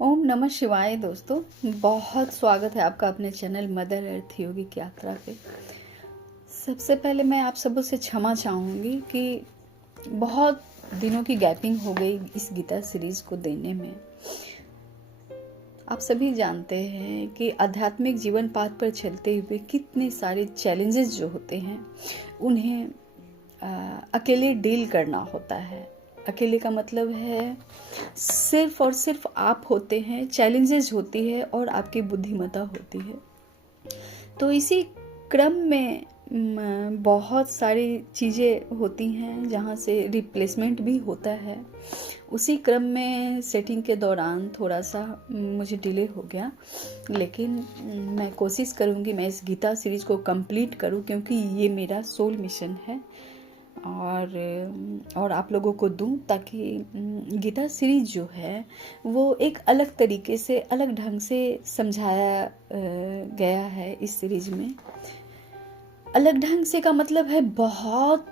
ओम नमः शिवाय। दोस्तों, बहुत स्वागत है आपका अपने चैनल मदर अर्थ योगिक यात्रा पे। सबसे पहले मैं आप सबों से क्षमा चाहूँगी कि बहुत दिनों की गैपिंग हो गई इस गीता सीरीज़ को देने में। आप सभी जानते हैं कि आध्यात्मिक जीवन पाथ पर चलते हुए कितने सारे चैलेंजेस जो होते हैं उन्हें अकेले डील करना होता है। अकेले का मतलब है सिर्फ और सिर्फ आप होते हैं, चैलेंजेस होती है और आपकी बुद्धिमत्ता होती है। तो इसी क्रम में बहुत सारी चीज़ें होती हैं जहाँ से रिप्लेसमेंट भी होता है। उसी क्रम में सेटिंग के दौरान थोड़ा सा मुझे डिले हो गया, लेकिन मैं कोशिश करूँगी मैं इस गीता सीरीज़ को कंप्लीट करूँ, क्योंकि ये मेरा सोल मिशन है और आप लोगों को दूं, ताकि गीता सीरीज जो है वो एक अलग तरीके से, अलग ढंग से समझाया गया है। इस सीरीज में अलग ढंग से का मतलब है बहुत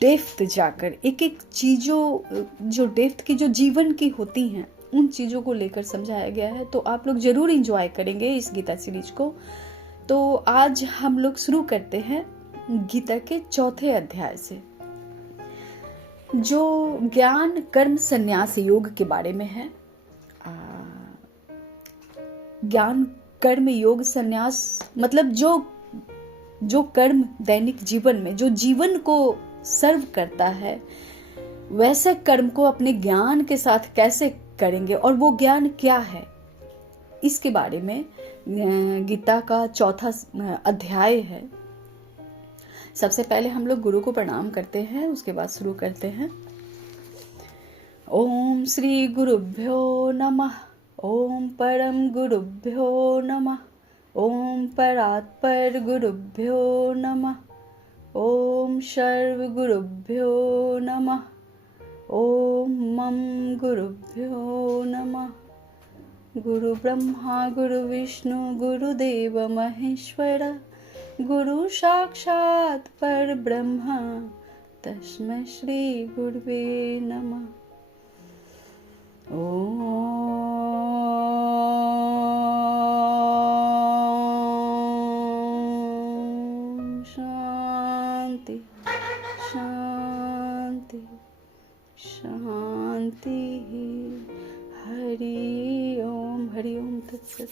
डेप्थ जाकर एक एक चीज़ों, जो डेप्थ की जो जीवन की होती हैं, उन चीज़ों को लेकर समझाया गया है। तो आप लोग ज़रूर इंजॉय करेंगे इस गीता सीरीज को। तो आज हम लोग शुरू करते हैं गीता के चौथे अध्याय से, जो ज्ञान कर्म संन्यास योग के बारे में है। ज्ञान कर्म योग संन्यास मतलब जो कर्म दैनिक जीवन में जो जीवन को सर्व करता है, वैसे कर्म को अपने ज्ञान के साथ कैसे करेंगे और वो ज्ञान क्या है, इसके बारे में गीता का चौथा अध्याय है। सबसे पहले हम लोग गुरु को प्रणाम करते हैं, उसके बाद शुरू करते हैं। ओम श्री गुरुभ्यो नमः। ओम परम गुरुभ्यो नमः। ओम परात्पर गुरुभ्यो नमः। ओम सर्व गुरुभ्यो नमः। ओम मम गुरुभ्यो नमः। गुरु ब्रह्मा गुरु विष्णु गुरुदेव महेश्वर, गुरु साक्षात् पर ब्रह्म तस्मै श्री गुरुवे नमः। ओम शांति शांति शांति। हरि ओम तत्सत।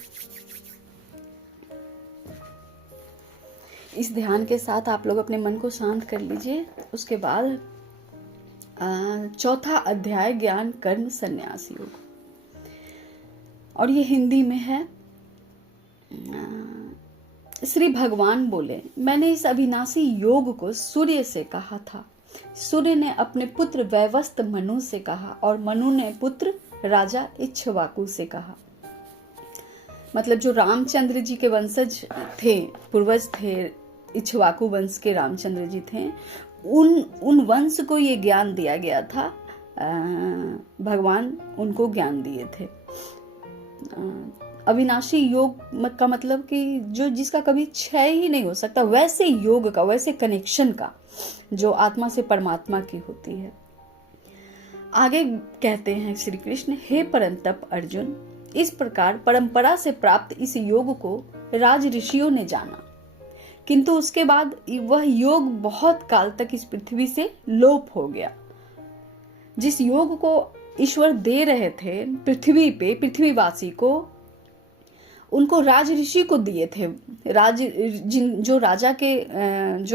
इस ध्यान के साथ आप लोग अपने मन को शांत कर लीजिए। उसके बाद चौथा अध्याय ज्ञान कर्म संन्यास योग, और ये हिंदी में है। श्री भगवान बोले, मैंने इस अविनाशी योग को सूर्य से कहा था। सूर्य ने अपने पुत्र वैवस्वत मनु से कहा और मनु ने पुत्र राजा इक्ष्वाकु से कहा। मतलब जो रामचंद्र जी के वंशज थे, पूर्वज थे, इक्ष्वाकु वंश के रामचंद्र जी थे, उन वंश को ये ज्ञान दिया गया था। भगवान उनको ज्ञान दिए थे। अविनाशी योग का मतलब कि जो जिसका कभी क्षय ही नहीं हो सकता, वैसे योग का, वैसे कनेक्शन का जो आत्मा से परमात्मा की होती है। आगे कहते हैं श्री कृष्ण, हे परंतप अर्जुन, इस प्रकार परंपरा से प्राप्त इस योग को राज ऋषियों ने जाना, किंतु उसके बाद वह योग बहुत काल तक इस पृथ्वी से लोप हो गया। जिस योग को ईश्वर दे रहे थे पृथ्वी पे, पृथ्वीवासी को, उनको राज ऋषि को दिए थे। जो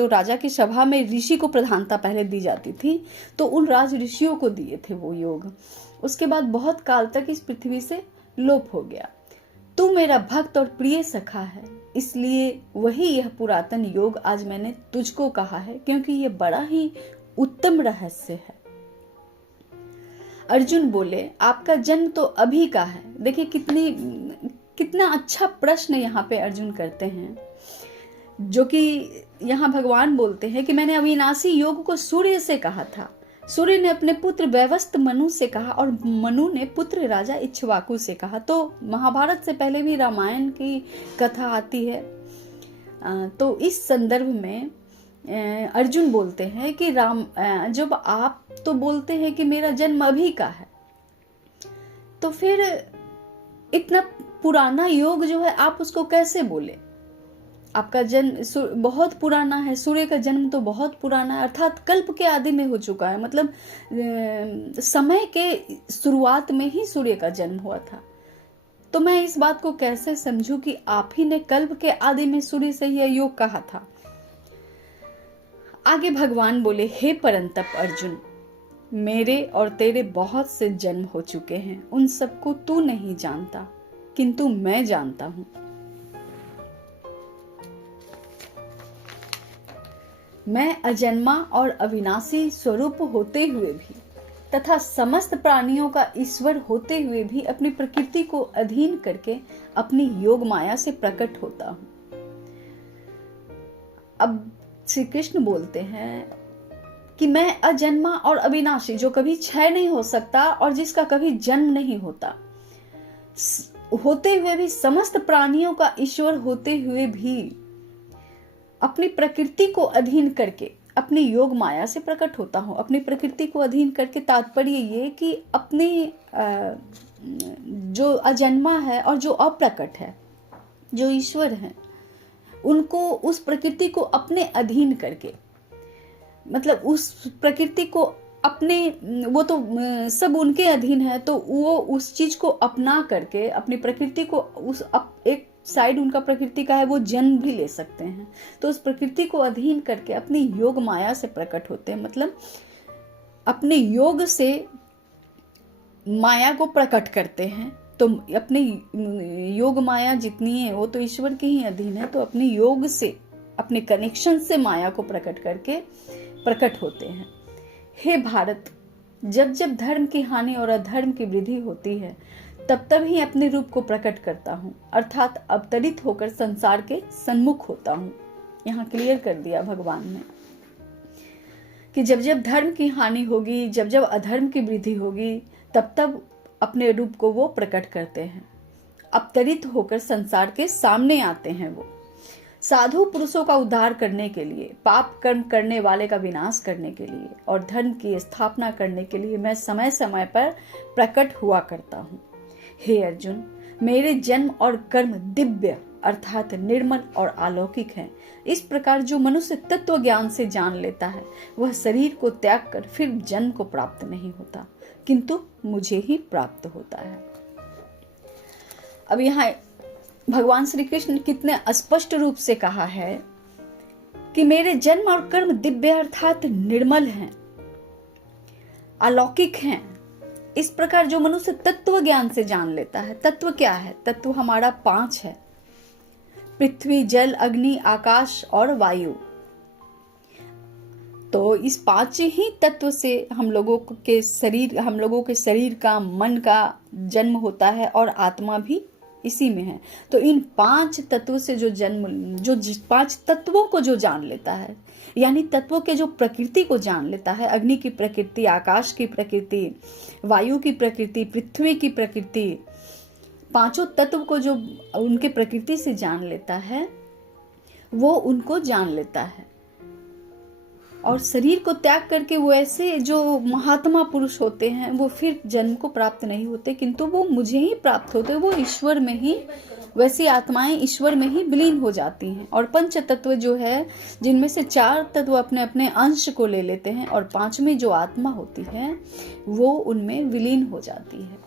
राजा की सभा में ऋषि को प्रधानता पहले दी जाती थी, तो उन राज ऋषियों को दिए थे वो योग। उसके बाद बहुत काल तक इस पृथ्वी से लोप हो गया। तू मेरा भक्त और प्रिय सखा है, इसलिए वही यह पुरातन योग आज मैंने तुझको कहा है, क्योंकि यह बड़ा ही उत्तम रहस्य है। अर्जुन बोले, आपका जन्म तो अभी का है। देखिए कितना अच्छा प्रश्न यहाँ पे अर्जुन करते हैं, जो कि यहाँ भगवान बोलते हैं कि मैंने अविनाशी योग को सूर्य से कहा था। सूर्य ने अपने पुत्र वैवस्वत मनु से कहा और मनु ने पुत्र राजा इक्ष्वाकु से कहा। तो महाभारत से पहले भी रामायण की कथा आती है। तो इस संदर्भ में अर्जुन बोलते हैं कि जब आप तो बोलते हैं कि मेरा जन्म अभी का है, तो फिर इतना पुराना योग जो है आप उसको कैसे बोले? आपका जन्म बहुत पुराना है, सूर्य का जन्म तो बहुत पुराना है, अर्थात कल्प के आदि में हो चुका है। मतलब समय के शुरुआत में ही सूर्य का जन्म हुआ था। तो मैं इस बात को कैसे समझूं कि आप ही ने कल्प के आदि में सूर्य से यह योग कहा था? आगे भगवान बोले, हे परंतप अर्जुन, मेरे और तेरे बहुत से जन्म हो चुके हैं, उन सबको तू नहीं जानता, किंतु मैं जानता हूं। मैं अजन्मा और अविनाशी स्वरूप होते हुए भी तथा समस्त प्राणियों का ईश्वर होते हुए भी अपनी प्रकृति को अधीन करके अपनी योग माया से प्रकट होता हूं। अब श्री कृष्ण बोलते हैं कि मैं अजन्मा और अविनाशी, जो कभी क्षय नहीं हो सकता और जिसका कभी जन्म नहीं होता, होते हुए भी समस्त प्राणियों का ईश्वर होते हुए भी अपनी प्रकृति को अधीन करके अपनी योग माया से प्रकट होता हूं। अपनी प्रकृति को अधीन करके तात्पर्य ये कि अपने जो अजन्मा है और जो अप्रकट है, जो ईश्वर है, उनको उस प्रकृति को अपने अधीन करके, मतलब उस प्रकृति को अपने, वो तो सब उनके अधीन है, तो वो उस चीज को अपना करके अपनी प्रकृति को उस एक साइड उनका प्रकृति का है, वो जन्म भी ले सकते हैं। तो उस प्रकृति को अधीन करके अपनी योग माया से प्रकट होते हैं, मतलब अपने योग से माया को प्रकट करते हैं। तो अपने योग माया जितनी है वो तो ईश्वर के ही अधीन है, तो अपने योग से, अपने कनेक्शन से माया को प्रकट करके प्रकट होते हैं। हे भारत, जब जब धर्म की हानि और अधर्म की वृद्धि होती है, तब तब ही अपने रूप को प्रकट करता हूँ, अर्थात अवतरित होकर संसार के सन्मुख होता हूँ। यहाँ क्लियर कर दिया भगवान ने कि जब जब धर्म की हानि होगी, जब जब अधर्म की वृद्धि होगी, तब तब अपने रूप को वो प्रकट करते हैं, अवतरित होकर संसार के सामने आते हैं। वो साधु पुरुषों का उद्धार करने के लिए, पाप कर्म करने वाले का विनाश करने के लिए और धर्म की स्थापना करने के लिए मैं समय समय पर प्रकट हुआ करता हूँ। हे अर्जुन, मेरे जन्म और कर्म दिव्य अर्थात निर्मल और अलौकिक हैं। इस प्रकार जो मनुष्य तत्व ज्ञान से जान लेता है, वह शरीर को त्याग कर फिर जन्म को प्राप्त नहीं होता, किंतु मुझे ही प्राप्त होता है। अब यहाँ भगवान श्री कृष्ण कितने स्पष्ट रूप से कहा है कि मेरे जन्म और कर्म दिव्य अर्थात निर्मल हैं, अलौकिक हैं। इस प्रकार जो मनुष्य तत्व ज्ञान से जान लेता है, तत्व क्या है? तत्व हमारा 5 है, पृथ्वी, जल, अग्नि, आकाश और वायु। तो इस 5 ही तत्व से हम लोगों के शरीर का, मन का जन्म होता है और आत्मा भी इसी में है। तो इन 5 तत्वों से जो 5 तत्वों को जो जान लेता है, यानी तत्वों के जो प्रकृति को जान लेता है, अग्नि की प्रकृति, आकाश की प्रकृति, वायु की प्रकृति, पृथ्वी की प्रकृति, 5 तत्व को जो उनके प्रकृति से जान लेता है, वो उनको जान लेता है। और शरीर को त्याग करके वो ऐसे जो महात्मा पुरुष होते हैं, वो फिर जन्म को प्राप्त नहीं होते, किंतु वो मुझे ही प्राप्त होते। वो ईश्वर में ही, वैसी आत्माएं ईश्वर में ही विलीन हो जाती हैं। और 5 तत्व जो है, जिनमें से 4 तत्व अपने अपने अंश को ले लेते हैं और 5वें जो आत्मा होती है वो उनमें विलीन हो जाती है।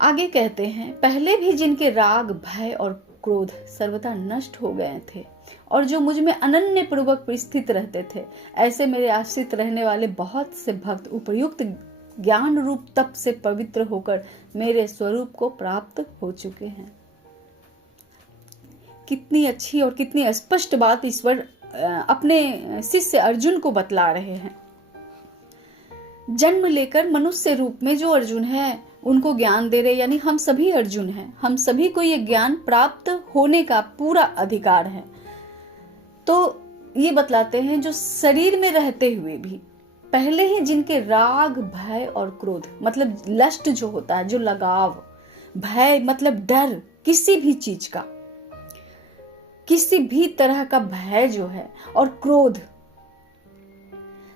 आगे कहते हैं, पहले भी जिनके राग, भय और क्रोध सर्वथा नष्ट हो गए थे और जो मुझ में अनन्य पूर्वक स्थित रहते थे, ऐसे मेरे आश्रित रहने वाले बहुत से भक्त उपयुक्त ज्ञान रूप तप से पवित्र होकर मेरे स्वरूप को प्राप्त हो चुके हैं। कितनी अच्छी और कितनी स्पष्ट बात ईश्वर अपने शिष्य अर्जुन को बतला रहे हैं। जन्म लेकर मनुष्य रूप में जो अर्जुन है उनको ज्ञान दे रहे, यानी हम सभी अर्जुन हैं, हम सभी को ये ज्ञान प्राप्त होने का पूरा अधिकार है। तो ये बतलाते हैं जो शरीर में रहते हुए भी पहले ही जिनके राग, भय और क्रोध, मतलब लस्ट जो होता है, जो लगाव, भय मतलब डर, किसी भी चीज का, किसी भी तरह का भय जो है, और क्रोध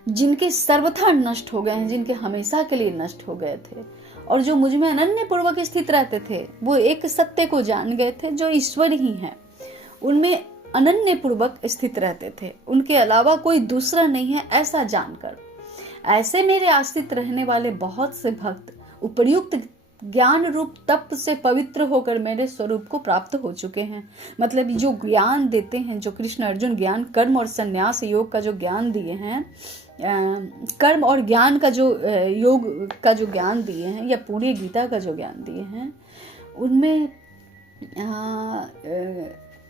जिनके सर्वथा नष्ट हो गए हैं, जिनके हमेशा के लिए नष्ट हो गए थे, और जो मुझ में अनन्य पूर्वक स्थित रहते थे, वो एक सत्य को जान गए थे जो ईश्वर ही है, उनमें अनन्य पूर्वक स्थित रहते थे, उनके अलावा कोई दूसरा नहीं है, ऐसा जानकर ऐसे मेरे आश्रित रहने वाले बहुत से भक्त उपर्युक्त ज्ञान रूप तप से पवित्र होकर मेरे स्वरूप को प्राप्त हो चुके हैं। मतलब जो ज्ञान देते हैं, जो कृष्ण अर्जुन ज्ञान कर्म और संन्यास योग का जो ज्ञान दिए हैं, कर्म और ज्ञान का जो योग का जो ज्ञान दिए हैं, या पूरी गीता का जो ज्ञान दिए हैं, उनमें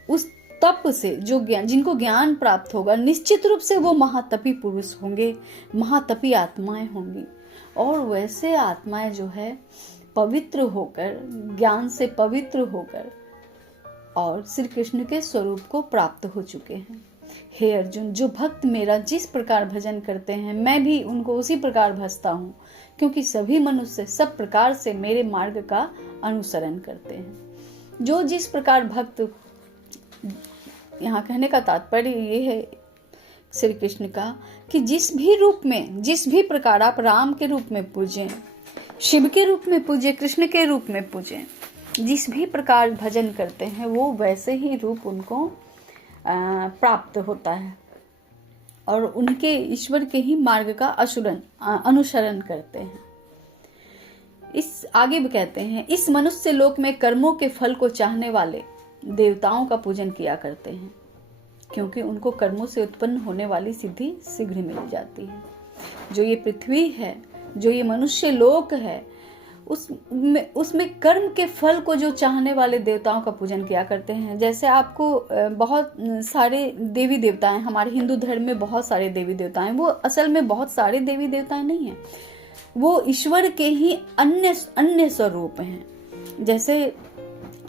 उस तप से जो ज्ञान, जिनको ज्ञान प्राप्त होगा, निश्चित रूप से वो महातपी पुरुष होंगे, महातपी आत्माएं होंगी। और वैसे आत्माएं जो है पवित्र होकर, ज्ञान से पवित्र होकर और श्री कृष्ण के स्वरूप को प्राप्त हो चुके हैं। हे अर्जुन, जो भक्त मेरा जिस प्रकार भजन करते हैं, मैं भी उनको उसी प्रकार भजता हूँ, क्योंकि सभी मनुष्य सब प्रकार से मेरे मार्ग का अनुसरण करते हैं। जो जिस प्रकार भक्त, यहाँ कहने का तात्पर्य ये है श्री कृष्ण का कि जिस भी रूप में, जिस भी प्रकार आप राम के रूप में पूजें, शिव के रूप में पूजे, कृष्ण के रूप में पूजे, जिस भी प्रकार भजन करते हैं, वो वैसे ही रूप उनको प्राप्त होता है और उनके ईश्वर के ही मार्ग का अनुसरण करते हैं। इस आगे भी कहते हैं, इस मनुष्य लोक में कर्मों के फल को चाहने वाले देवताओं का पूजन किया करते हैं, क्योंकि उनको कर्मों से उत्पन्न होने वाली सिद्धि शीघ्र मिल जाती है। जो ये पृथ्वी है, जो ये मनुष्य लोक है, उसमें कर्म के फल को जो चाहने वाले देवताओं का पूजन किया करते हैं। जैसे आपको बहुत सारे देवी देवता हैं, हमारे हिंदू धर्म में बहुत सारे देवी देवता हैं, वो असल में बहुत सारे देवी देवता नहीं हैं, वो ईश्वर के ही अन्य स्वरूप हैं। जैसे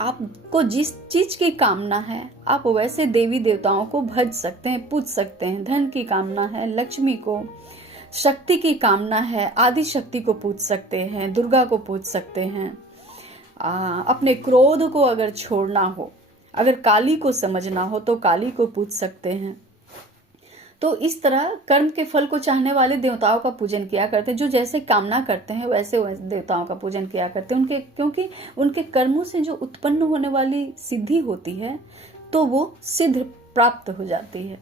आपको जिस चीज की कामना है, आप वैसे देवी देवताओं को भज सकते हैं, पूज सकते हैं। धन की कामना है, लक्ष्मी को, शक्ति की कामना है, आदि शक्ति को पूज सकते हैं, दुर्गा को पूज सकते हैं। अपने क्रोध को अगर छोड़ना हो, अगर काली को समझना हो तो काली को पूज सकते हैं। तो इस तरह कर्म के फल को चाहने वाले देवताओं का पूजन किया करते हैं। जो जैसे कामना करते हैं वैसे देवताओं का पूजन किया करते हैं, क्योंकि उनके कर्मों से जो उत्पन्न होने वाली सिद्धि होती है, तो वो सिद्ध प्राप्त हो जाती है।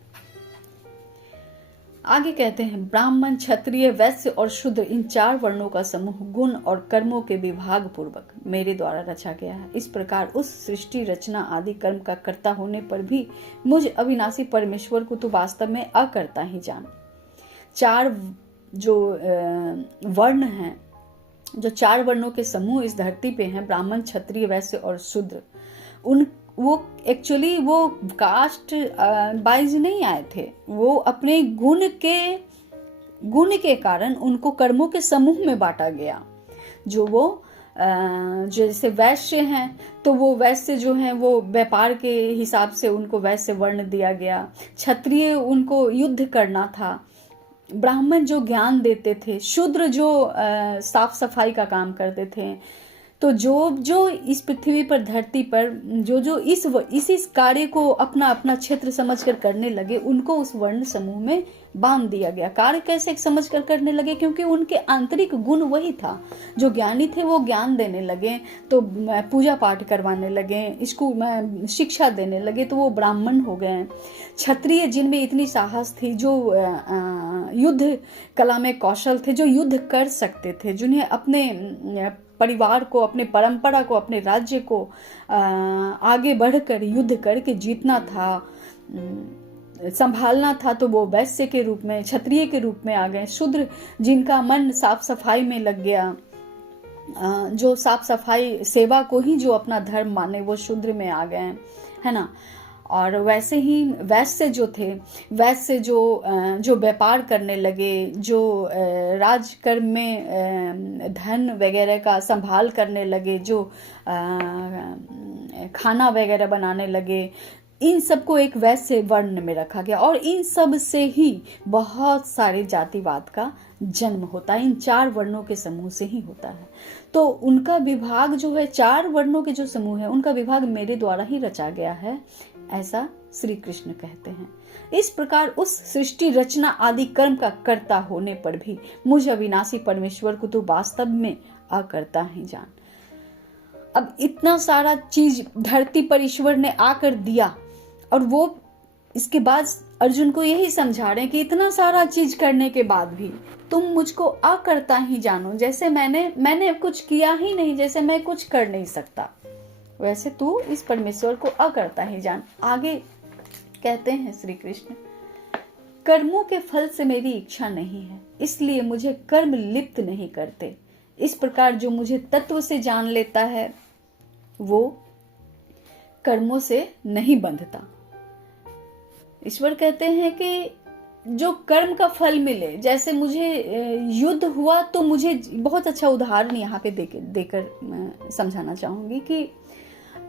आगे कहते हैं, ब्राह्मण, क्षत्रिय, वैश्य और शूद्र, इन 4 वर्णों का समूह गुण और कर्मों के विभाग पूर्वक मेरे द्वारा रचा गया है। इस प्रकार उस सृष्टि रचना आदि कर्म का कर्ता होने पर भी मुझ अविनाशी परमेश्वर को तो वास्तव में अकर्ता ही जान। 4 जो वर्ण हैं, जो 4 वर्णों के समूह इस धरती पे हैं, ब्राह्मण, क्षत्रिय, वैश्य और शूद्र, वो एक्चुअली वो कास्ट वाइज नहीं आए थे, वो अपने गुण के कारण उनको कर्मों के समूह में बांटा गया। जो वो जैसे वैश्य हैं, तो वो वैश्य जो हैं वो व्यापार के हिसाब से उनको वैश्य वर्ण दिया गया। क्षत्रिय उनको युद्ध करना था, ब्राह्मण जो ज्ञान देते थे, शूद्र जो साफ सफाई का काम करते थे। तो जो इस पृथ्वी पर, धरती पर जो इस कार्य को अपना क्षेत्र समझकर करने लगे, उनको उस वर्ण समूह में बांध दिया गया। कार्य कैसे समझकर करने लगे? क्योंकि उनके आंतरिक गुण वही था। जो ज्ञानी थे वो ज्ञान देने लगे तो पूजा पाठ करवाने लगे, इसको शिक्षा देने लगे, तो वो ब्राह्मण हो गए। क्षत्रिय जिनमें इतनी साहस थी, जो युद्ध कला में कौशल थे, जो युद्ध कर सकते थे, जिन्हें अपने परिवार को, अपने परंपरा को, अपने राज्य को आगे बढ़कर युद्ध करके जीतना था, संभालना था, तो वो वैश्य के रूप में, क्षत्रिय के रूप में आ गए। शूद्र जिनका मन साफ सफाई में लग गया, जो साफ सफाई सेवा को ही जो अपना धर्म माने, वो शूद्र में आ गए, है ना। और वैसे ही वैश्य जो थे, वैश्य जो व्यापार करने लगे, जो राजकर्म में धन वगैरह का संभाल करने लगे, जो खाना वगैरह बनाने लगे, इन सबको एक वैश्य वर्ण में रखा गया। और इन सब से ही बहुत सारे जातिवाद का जन्म होता है, इन 4 वर्णों के समूह से ही होता है। तो उनका विभाग जो है, 4 वर्णों के जो समूह है, उनका विभाग मेरे द्वारा ही रचा गया है, ऐसा श्री कृष्ण कहते हैं। इस प्रकार उस सृष्टि रचना आदि कर्म का कर्ता होने पर भी मुझ अविनाशी परमेश्वर को तो वास्तव में करता ही जान। अब इतना सारा चीज धरती पर ईश्वर ने आकर दिया, और वो इसके बाद अर्जुन को यही समझा रहे हैं कि इतना सारा चीज करने के बाद भी तुम मुझको करता ही जानो, जैसे मैंने कुछ किया ही नहीं, जैसे मैं कुछ कर नहीं सकता, वैसे तू इस परमेश्वर को करता ही जान। आगे कहते हैं श्री कृष्ण, कर्मों के फल से मेरी इच्छा नहीं है, इसलिए मुझे कर्म लिप्त नहीं करते। इस प्रकार जो मुझे तत्व से जान लेता है वो कर्मों से नहीं बंधता। ईश्वर कहते हैं कि जो कर्म का फल मिले, जैसे मुझे युद्ध हुआ तो मुझे बहुत अच्छा उदाहरण यहाँ पे देकर समझाना चाहूंगी कि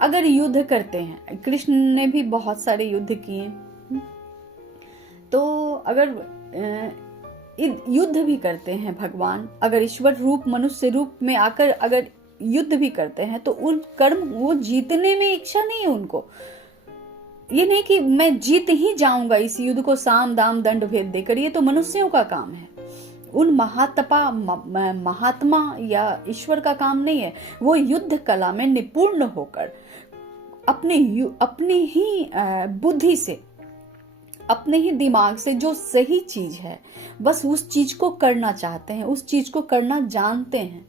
अगर युद्ध करते हैं, कृष्ण ने भी बहुत सारे युद्ध किए, तो अगर युद्ध भी करते हैं भगवान, अगर ईश्वर रूप मनुष्य रूप में आकर अगर युद्ध भी करते हैं तो उन कर्म वो जीतने में इच्छा नहीं है उनको। ये नहीं कि मैं जीत ही जाऊंगा इस युद्ध को साम दाम दंड भेद देकर, ये तो मनुष्यों का काम है। उन महात्मा या ईश्वर का काम नहीं है। वो युद्ध कला में निपुण होकर अपनी ही बुद्धि से, अपने ही दिमाग से जो सही चीज है बस उस चीज को करना चाहते हैं, उस चीज को करना जानते हैं,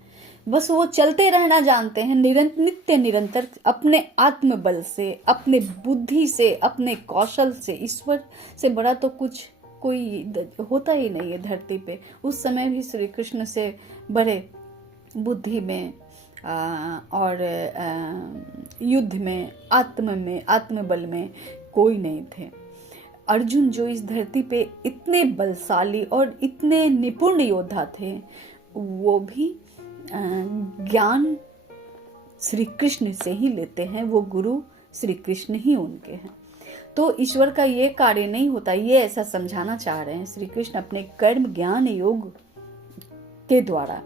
बस वो चलते रहना जानते हैं नित्य निरंतर अपने आत्मबल से, अपने बुद्धि से, अपने कौशल से। ईश्वर से बड़ा तो कुछ कोई होता ही नहीं है धरती पे। उस समय भी श्री कृष्ण से बड़े बुद्धि में और युद्ध में, आत्मबल में कोई नहीं थे। अर्जुन जो इस धरती पे इतने बलशाली और इतने निपुण योद्धा थे, वो भी ज्ञान श्री कृष्ण से ही लेते हैं। वो गुरु श्री कृष्ण ही उनके हैं। तो ईश्वर का ये कार्य नहीं होता, ये ऐसा समझाना चाह रहे हैं श्री कृष्ण अपने कर्म ज्ञान योग के द्वारा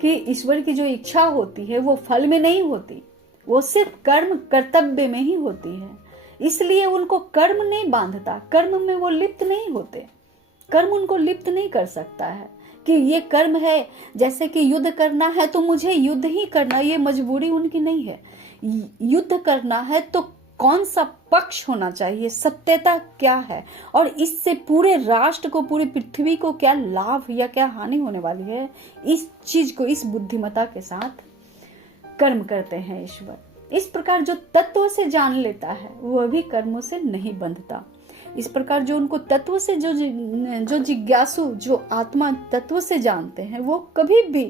कि ईश्वर की जो इच्छा होती है वो फल में नहीं होती, वो सिर्फ कर्म कर्तव्य में ही होती है। इसलिए उनको कर्म नहीं बांधता, कर्म में वो लिप्त नहीं होते, कर्म उनको लिप्त नहीं कर सकता है कि ये कर्म है, जैसे कि युद्ध करना है तो मुझे युद्ध ही करना, ये मजबूरी उनकी नहीं है। युद्ध करना है तो कौन सा पक्ष होना चाहिए, सत्यता क्या है, और इससे पूरे राष्ट्र को, पूरी पृथ्वी को क्या लाभ या क्या हानि होने वाली है, इस चीज को इस बुद्धिमत्ता के साथ कर्म करते हैं ईश्वर। इस प्रकार जो तत्व से जान लेता है वह भी कर्मों से नहीं बंधता। इस प्रकार जो उनको तत्व से जो जिज्ञासु, जो आत्मा तत्व से जानते हैं, वो कभी भी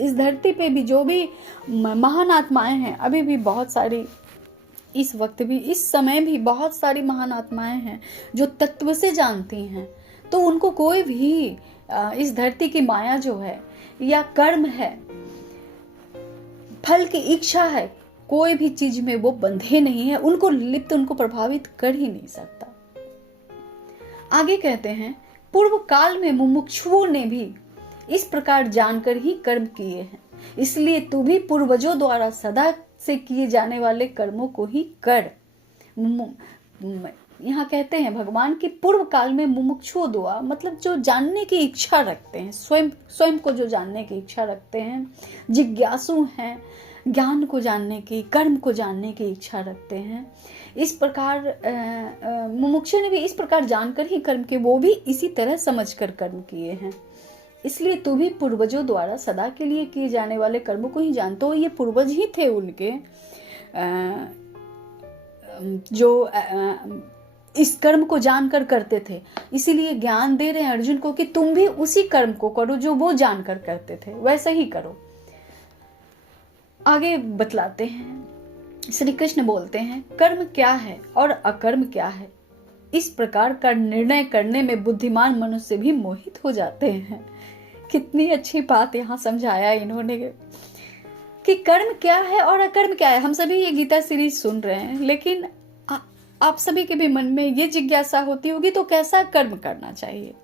इस धरती पे भी जो भी महान आत्माएं हैं, अभी भी बहुत सारी, इस वक्त भी, इस समय भी बहुत सारी महान आत्माएं हैं जो तत्व से जानती हैं, तो उनको कोई भी इस धरती की माया जो है या कर्म है, फल की इच्छा है, कोई भी चीज में वो बंधे नहीं है, उनको लिप्त, उनको प्रभावित कर ही नहीं सकता। आगे कहते हैं, पूर्व काल में मुमुक्षुओं ने भी इस प्रकार जानकर ही कर्म किए हैं, इसलिए तू भी पूर्वजों द्वारा सदा से किए जाने वाले कर्मों को ही कर। यहाँ कहते हैं भगवान की पूर्व काल में मुमुक्षुओं द्वारा, मतलब जो जानने की इच्छा रखते हैं, स्वयं को जो जानने की इच्छा रखते हैं, जिज्ञासु हैं, ज्ञान को जानने की, कर्म को जानने की इच्छा रखते हैं। इस प्रकार मुमुक्षु ने भी इस प्रकार जानकर ही कर्म किए, वो भी इसी तरह समझकर कर्म किए हैं। इसलिए तू भी पूर्वजों द्वारा सदा के लिए किए जाने वाले कर्मों को ही जानते हो। ये पूर्वज ही थे उनके जो इस कर्म को जानकर करते थे, इसीलिए ज्ञान दे रहे हैं अर्जुन को कि तुम भी उसी कर्म को करो जो वो जानकर करते थे, वैसा ही करो। आगे बतलाते हैं, श्री कृष्ण बोलते हैं, कर्म क्या है और अकर्म क्या है, इस प्रकार का निर्णय करने में बुद्धिमान मनुष्य भी मोहित हो जाते हैं। कितनी अच्छी बात यहाँ समझाया इन्होंने कि कर्म क्या है और अकर्म क्या है। हम सभी ये गीता सीरीज सुन रहे हैं, लेकिन आप सभी के भी मन में ये जिज्ञासा होती होगी, तो कैसा कर्म करना चाहिए,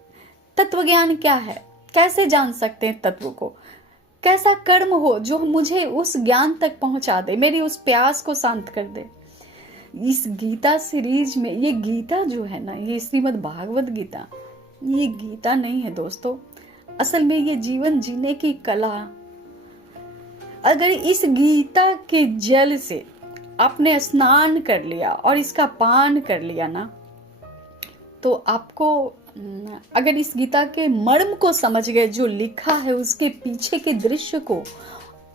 तत्व ज्ञान क्या है, कैसे जान सकते हैं तत्व को, कैसा कर्म हो जो मुझे उस ज्ञान तक पहुंचा दे, मेरी उस प्यास को शांत कर दे। इस गीता सीरीज में, ये गीता जो है ना, ये श्रीमद् भागवत गीता, ये गीता नहीं है दोस्तों, असल में ये जीवन जीने की कला, अगर इस गीता के जल से आपने स्नान कर लिया और इसका पान कर लिया ना, तो आपको अगर इस गीता के मर्म को समझ गए, जो लिखा है उसके पीछे के दृश्य को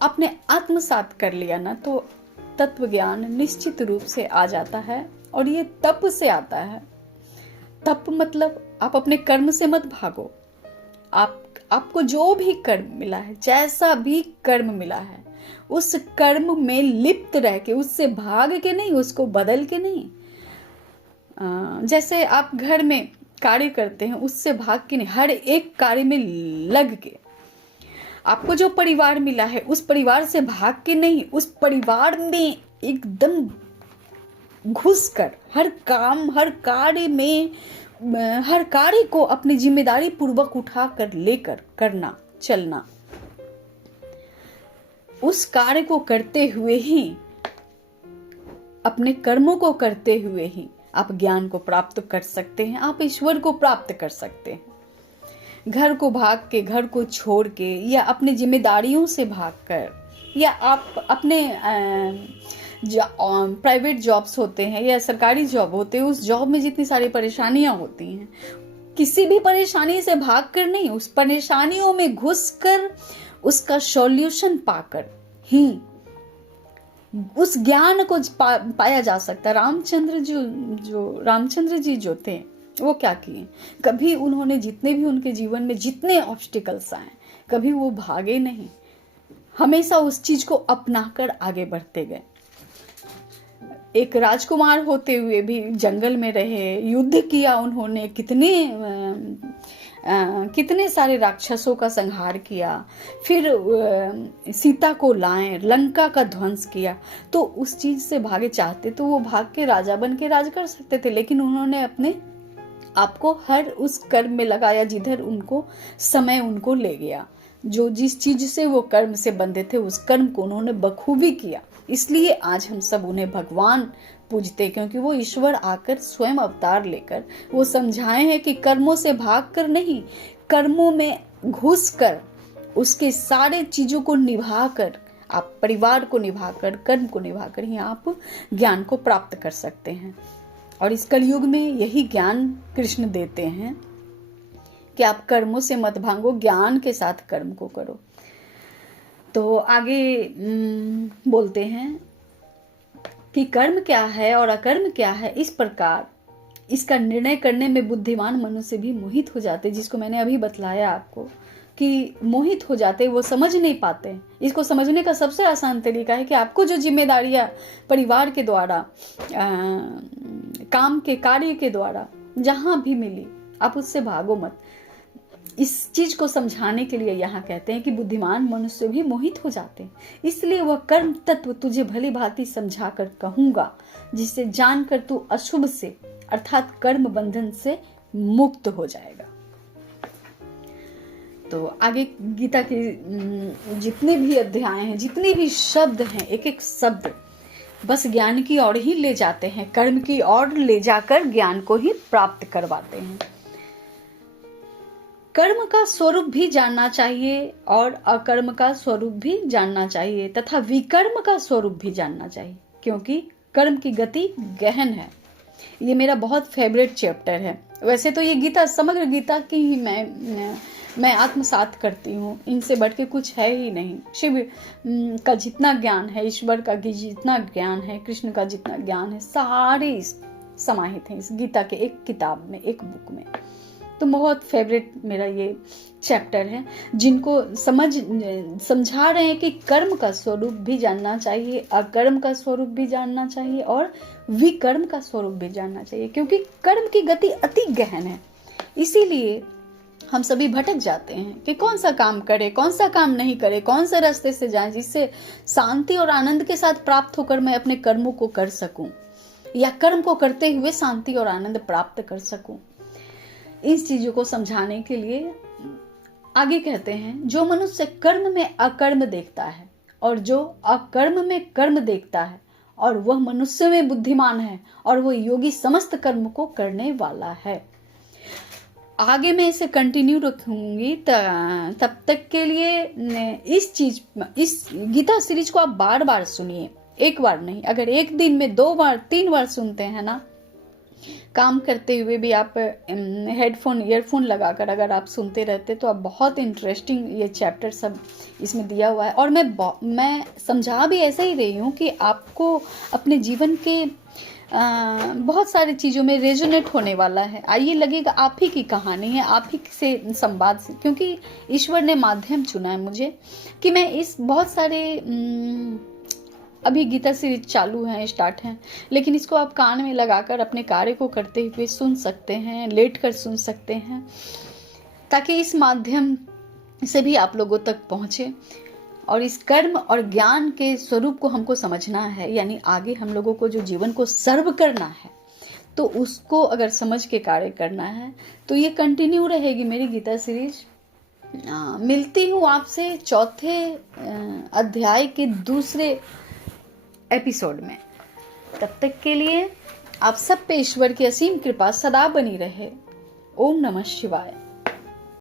आपने आत्मसात कर लिया ना, तो तत्व ज्ञान निश्चित रूप से आ जाता है। और ये तप से आता है। तप मतलब आप अपने कर्म से मत भागो। आपको जो भी कर्म मिला है, जैसा भी कर्म मिला है, उस कर्म में लिप्त रह के, उससे भाग के नहीं, उसको बदल के नहीं। जैसे आप घर में कार्य करते हैं, उससे भाग के नहीं, हर एक कार्य में लग के। आपको जो परिवार मिला है, उस परिवार से भाग के नहीं, उस परिवार में एकदम घुस कर हर काम, हर कार्य में, हर कार्य को अपनी जिम्मेदारी पूर्वक उठाकर लेकर करना, चलना। उस कार्य को करते हुए ही, अपने कर्मों को करते हुए ही आप ज्ञान को प्राप्त कर सकते हैं, आप ईश्वर को प्राप्त कर सकते हैं। घर को भाग के, घर को छोड़ के, या अपने जिम्मेदारियों से भागकर, या आप अपने प्राइवेट जॉब्स होते हैं या सरकारी जॉब होते हैं, उस जॉब में जितनी सारी परेशानियां होती हैं, किसी भी परेशानी से भागकर नहीं, उस परेशानियों में घुसकर उसका सॉल्यूशन पाकर ही उस ज्ञान को पाया जा सकता है। रामचंद्र जी जो थे, वो क्या किए, कभी उन्होंने जितने भी उनके जीवन में जितने ऑब्स्टिकल्स आए, कभी वो भागे नहीं, हमेशा उस चीज को अपनाकर आगे बढ़ते गए। एक राजकुमार होते हुए भी जंगल में रहे, युद्ध किया उन्होंने, कितने सारे राक्षसों का संहार किया, फिर सीता को लाए, लंका का ध्वंस किया। तो उस चीज से भागे, चाहते तो वो भाग के राजा बन के राज कर सकते थे, लेकिन उन्होंने अपने आपको हर उस कर्म में लगाया जिधर उनको समय उनको ले गया। जो जिस चीज से वो कर्म से बंधे थे, उस कर्म को उन्होंने बखूबी किया। इसलिए आज हम सब उन्हें भगवान पूजते, क्योंकि वो ईश्वर आकर स्वयं अवतार लेकर वो समझाए हैं कि कर्मों से भागकर नहीं, कर्मों में घुसकर, उसके सारे चीजों को निभाकर, आप परिवार को निभाकर, कर्म को निभाकर ही आप ज्ञान को प्राप्त कर सकते हैं। और इस कलयुग में यही ज्ञान कृष्ण देते हैं कि आप कर्मों से मत भागो, ज्ञान के साथ कर्म को करो। तो आगे बोलते हैं कि कर्म क्या है और अकर्म क्या है। इस प्रकार इसका निर्णय करने में बुद्धिमान मनुष्य भी मोहित हो जाते, जिसको मैंने अभी बतलाया आपको कि मोहित हो जाते, वो समझ नहीं पाते। इसको समझने का सबसे आसान तरीका है कि आपको जो जिम्मेदारियां परिवार के द्वारा, काम के कार्य के द्वारा जहां भी मिली, आप उससे भागो मत। इस चीज को समझाने के लिए यहाँ कहते हैं कि बुद्धिमान मनुष्य भी मोहित हो जाते हैं, इसलिए वह कर्म तत्व तुझे भली भांति समझा कर कहूंगा, जिससे जानकर तू अशुभ से अर्थात कर्म बंधन से मुक्त हो जाएगा। तो आगे गीता के जितने भी अध्याय हैं, जितने भी शब्द हैं, एक एक शब्द बस ज्ञान की ओर ही ले जाते हैं, कर्म की ओर ले जाकर ज्ञान को ही प्राप्त करवाते हैं। कर्म का स्वरूप भी जानना चाहिए और अकर्म का स्वरूप भी जानना चाहिए, तथा विकर्म का स्वरूप भी जानना चाहिए, क्योंकि कर्म की गति गहन है। ये मेरा बहुत फेवरेट चैप्टर है। वैसे तो ये गीता, समग्र गीता की ही मैं आत्मसात करती हूँ, इनसे बढ़ के कुछ है ही नहीं। शिव का जितना ज्ञान है, ईश्वर का जितना ज्ञान है, कृष्ण का जितना ज्ञान है, सारे समाहित हैं इस गीता के एक किताब में, एक बुक में। तो बहुत फेवरेट मेरा ये चैप्टर है, जिनको समझा रहे हैं कि कर्म का स्वरूप भी जानना चाहिए, अकर्म का स्वरूप भी जानना चाहिए और विकर्म का स्वरूप भी जानना चाहिए, क्योंकि कर्म की गति अति गहन है। इसीलिए हम सभी भटक जाते हैं कि कौन सा काम करे, कौन सा काम नहीं करे, कौन से रास्ते से जाए जिससे शांति और आनंद के साथ प्राप्त होकर मैं अपने कर्मों को कर सकूं, या कर्म को करते हुए शांति और आनंद प्राप्त कर सकूं। इस चीजों को समझाने के लिए आगे कहते हैं, जो मनुष्य कर्म में अकर्म देखता है और जो अकर्म में कर्म देखता है, और वह मनुष्य में बुद्धिमान है, और वह योगी समस्त कर्म को करने वाला है। आगे मैं इसे कंटिन्यू रखूंगी। तब तक के लिए इस गीता सीरीज को आप बार बार सुनिए, एक बार नहीं। अगर एक दिन में 2 बार 3 बार सुनते हैं ना, काम करते हुए भी आप हेडफोन ईयरफोन लगाकर अगर आप सुनते रहते, तो आप बहुत इंटरेस्टिंग ये चैप्टर सब इसमें दिया हुआ है। और मैं समझा भी ऐसे ही रही हूँ कि आपको अपने जीवन के बहुत सारी चीज़ों में रेजोनेट होने वाला है। आइए लगेगा आप ही की कहानी है, आप ही से संवाद से, क्योंकि ईश्वर ने माध्यम चुना है मुझे कि मैं इस बहुत सारे अभी गीता सीरीज चालू हैं, स्टार्ट हैं, लेकिन इसको आप कान में लगाकर अपने कार्य को करते हुए सुन सकते हैं, लेट कर सुन सकते हैं, ताकि इस माध्यम से भी आप लोगों तक पहुँचे। और इस कर्म और ज्ञान के स्वरूप को हमको समझना है, यानी आगे हम लोगों को जो जीवन को सर्व करना है, तो उसको अगर समझ के कार्य करना है, तो ये कंटिन्यू रहेगी मेरी गीता सीरीज। मिलती हूँ आपसे चौथे अध्याय के दूसरे एपिसोड में। तब तक के लिए आप सब पे ईश्वर की असीम कृपा सदा बनी रहे। ओम नमः शिवाय।